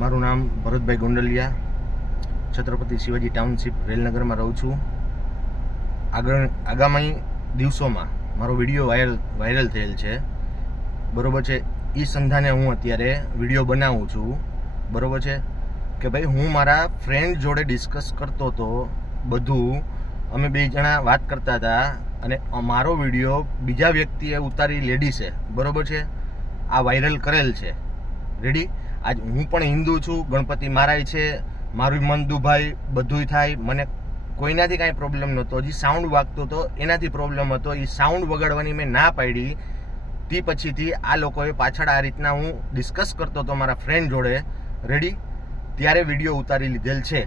મારું નામ ભરતભાઈ ગોંડલિયા, છત્રપતિ શિવાજી ટાઉનશીપ, રેલનગરમાં રહું છું. આગળ, આગામી દિવસોમાં મારો વીડિયો વાયરલ વાયરલ થયેલ છે. બરોબર છે એ સંધાને હું અત્યારે વીડિયો બનાવું છું. બરોબર છે, કે ભાઈ હું મારા ફ્રેન્ડ જોડે ડિસ્કસ કરતો હતો બધું અમે બે જણા વાત કરતા હતા અને મારો વીડિયો બીજા વ્યક્તિએ ઉતારી લેડીસે બરોબર છે, આ વાયરલ કરેલ છે. રેડી આજ હું પણ હિન્દુ છું, ગણપતિ મારાય છે, મારું મન દુભાઈ બધુંય થાય, મને કોઈનાથી કાંઈ પ્રોબ્લેમ નહોતો. હજી સાઉન્ડ વાગતો હતો એનાથી પ્રોબ્લેમ હતો. એ સાઉન્ડ વગાડવાની મેં ના પાડી. તે પછીથી આ લોકોએ પાછળ આ રીતના હું ડિસ્કસ કરતો હતો મારા ફ્રેન્ડ જોડે. રેડી ત્યારે વીડિયો ઉતારી લીધેલ છે.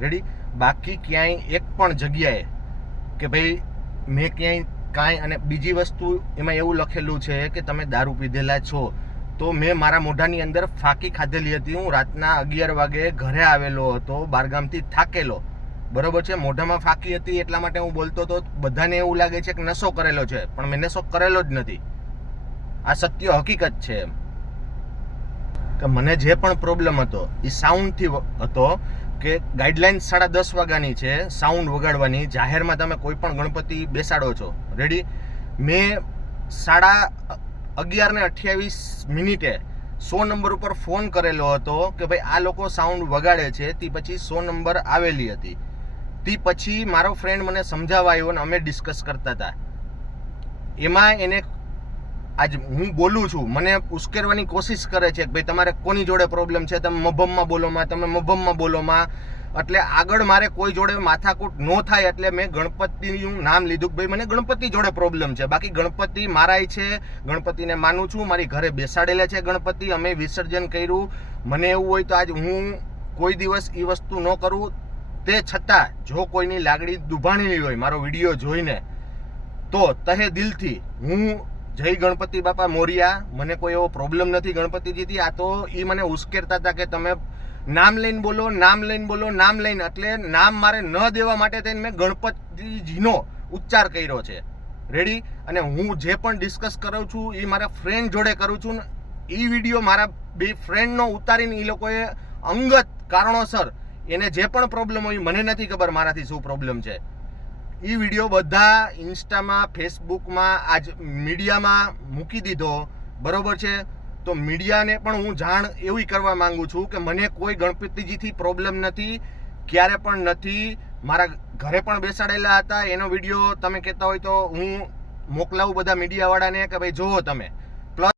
રેડી બાકી ક્યાંય એક પણ જગ્યાએ કે ભાઈ, મેં ક્યાંય કાંઈ અને બીજી વસ્તુ એમાં એવું લખેલું છે કે તમે દારૂ પીધેલા છો. તો મેં મારા મોઢાની અંદર ફાંકી ખાધેલી હતી. હું રાતના અગિયાર વાગે ઘરે આવેલો હતો, બારગામથી થાકેલો. બરોબર છે? મોઢામાં ફાંકી હતી એટલા માટે હું બોલતો હતો બધાને એવું લાગે છે કે નશો કરેલો છે, પણ મેં નશો કરેલો જ નથી. આ સત્ય હકીકત છે એમ. કે મને જે પણ પ્રોબ્લેમ હતો, એ સાઉન્ડથી હતો કે ગાઈડલાઇન સાડા દસ વાગ્યાની છે સાઉન્ડ વગાડવાની. જાહેરમાં તમે કોઈ પણ ગણપતિ બેસાડો છો. રેડી મેં સાડા અગિયાર ને અઠ્યાવીસ મિનિટે સો નંબર ઉપર ફોન કરેલો હતો કે ભાઈ આ લોકો સાઉન્ડ વગાડે છે, તે પછી સો નંબર આવેલી હતી. તે પછી મારો ફ્રેન્ડ મને સમજાવવા આવ્યો અને અમે ડિસ્કસ કરતા હતા. એમાં એને આજ હું બોલું છું, મને ઉશ્કેરવાની કોશિશ કરે છે કે ભાઈ તમારે કોની જોડે પ્રોબ્લેમ છે? તમે મભમમાં બોલોમાં, તમે મભમમાં બોલોમાં. એટલે આગળ મારે કોઈ જોડે માથાકૂટ ન થાય એટલે મેં ગણપતિનું નામ લીધું કે ભાઈ મને ગણપતિ જોડે પ્રોબ્લેમ છે. બાકી ગણપતિ મારાય છે, ગણપતિને માનું છું, મારી ઘરે બેસાડેલા છે ગણપતિ, અમે વિસર્જન કર્યું. મને એવું હોય તો આજ હું કોઈ દિવસ એ વસ્તુ ન કરું. તે છતાં જો કોઈની લાગણી દુભાણેલી હોય, મારો વીડિયો જોઈને, તો તહે દિલથી હું જય ગણપતિ બાપા મોરિયા. મને કોઈ એવો પ્રોબ્લેમ નથી ગણપતિજીથી. આ તો એ મને ઉશ્કેરતા હતા કે તમે નામ લઈને બોલો, નામ લઈને બોલો, નામ લઈને, એટલે નામ મારે ન દેવા માટે થઈને મેં ગણપતિજીનો ઉચ્ચાર કર્યો છે. રેડી અને હું જે પણ ડિસ્કસ કરું છું, એ મારા ફ્રેન્ડ જોડે કરું છું ને, એ વીડિયો મારા બે ફ્રેન્ડનો ઉતારીને એ લોકોએ અંગત કારણોસર એને જે પણ પ્રોબ્લેમ હોય મને નથી ખબર મારાથી શું પ્રોબ્લેમ છે. એ વીડિયો બધા ઇન્સ્ટામાં ફેસબુકમાં આજ મીડિયામાં મૂકી દીધો. બરોબર છે? તો મીડિયાને પણ હું જાણ એવી કરવા માંગુ છું કે મને કોઈ ગણપતિજીથી પ્રોબ્લેમ નથી, ક્યારે પણ નથી. મારા ઘરે પણ બેસાડેલા હતા, એનો વીડિયો તમે કહેતા હોય તો હું મોકલાવું બધા મીડિયાવાળાને કે ભાઈ જુઓ તમે.